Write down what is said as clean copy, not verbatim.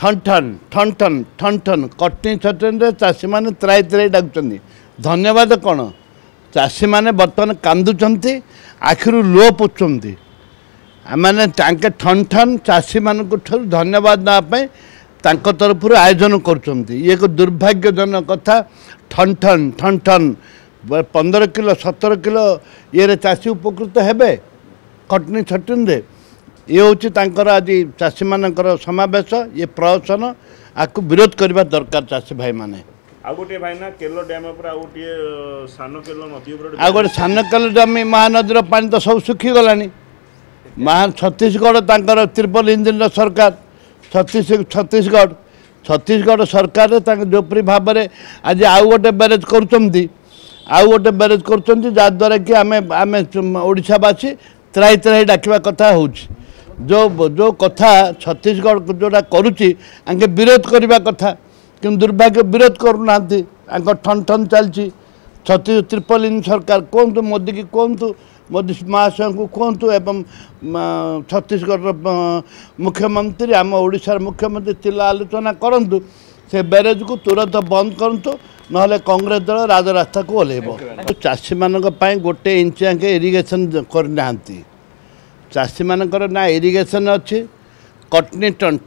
ठन ठन ठन ठन ठन ठन कटनी छटन चाषी मैंने त्राई त्राई डाकुं धन्यवाद कौन चाषी मैंने बर्तमान कांदुंट आखिर लुह पोछुंट मैंने ठन ठन चाषी मान धन्यवाद नापाई तरफ आयोजन कर दुर्भाग्यजनक कथा ठन ठन ठन ठन 15 किलो 17 किलो ये चाषी उपकृत हेबे कटनी छटन ये हूँ आज चाषी मानकर समावेश ये प्रहसन आपको विरोध करने दरकार चाषी भाई माने गोटे भाई ना केलो डैम पर गोटे सान केलो नदी आ गोटे सान केलो डैम महानदी पानी तो सब सुखी गलानी छत्तीसगढ़ तांकर त्रिपल इंजिन सरकार छत्तीसगढ़ सरकार जोपरी भाव में आज आउ गोटे बैरेज कर जहाद्वारा कि आम ओडावासी त्राई त्राई डाकवा कथा हो जो कथा छत्तीसगढ़ जोटा करुच्ची विरोध करने कथा कि दुर्भाग्य विरोध करूना ठन ठन चलती छत्तीस त्रिपल इंजिन सरकार कहतु मोदी की कहतु मोदी महाशय को कहतु एवं छत्तीसगढ़ मुख्यमंत्री आम ओडिशार मुख्यमंत्री चिल्ला आलोचना करूँ से बैरेज को तुरंत बंद करूँ ना कांग्रेस दल राजरास्ता को ओह्लैब चाषी मान गोटे इंच आगे इरिगेशन करना चाषी मानकर ना इरिगेशन अच्छी कटनी टन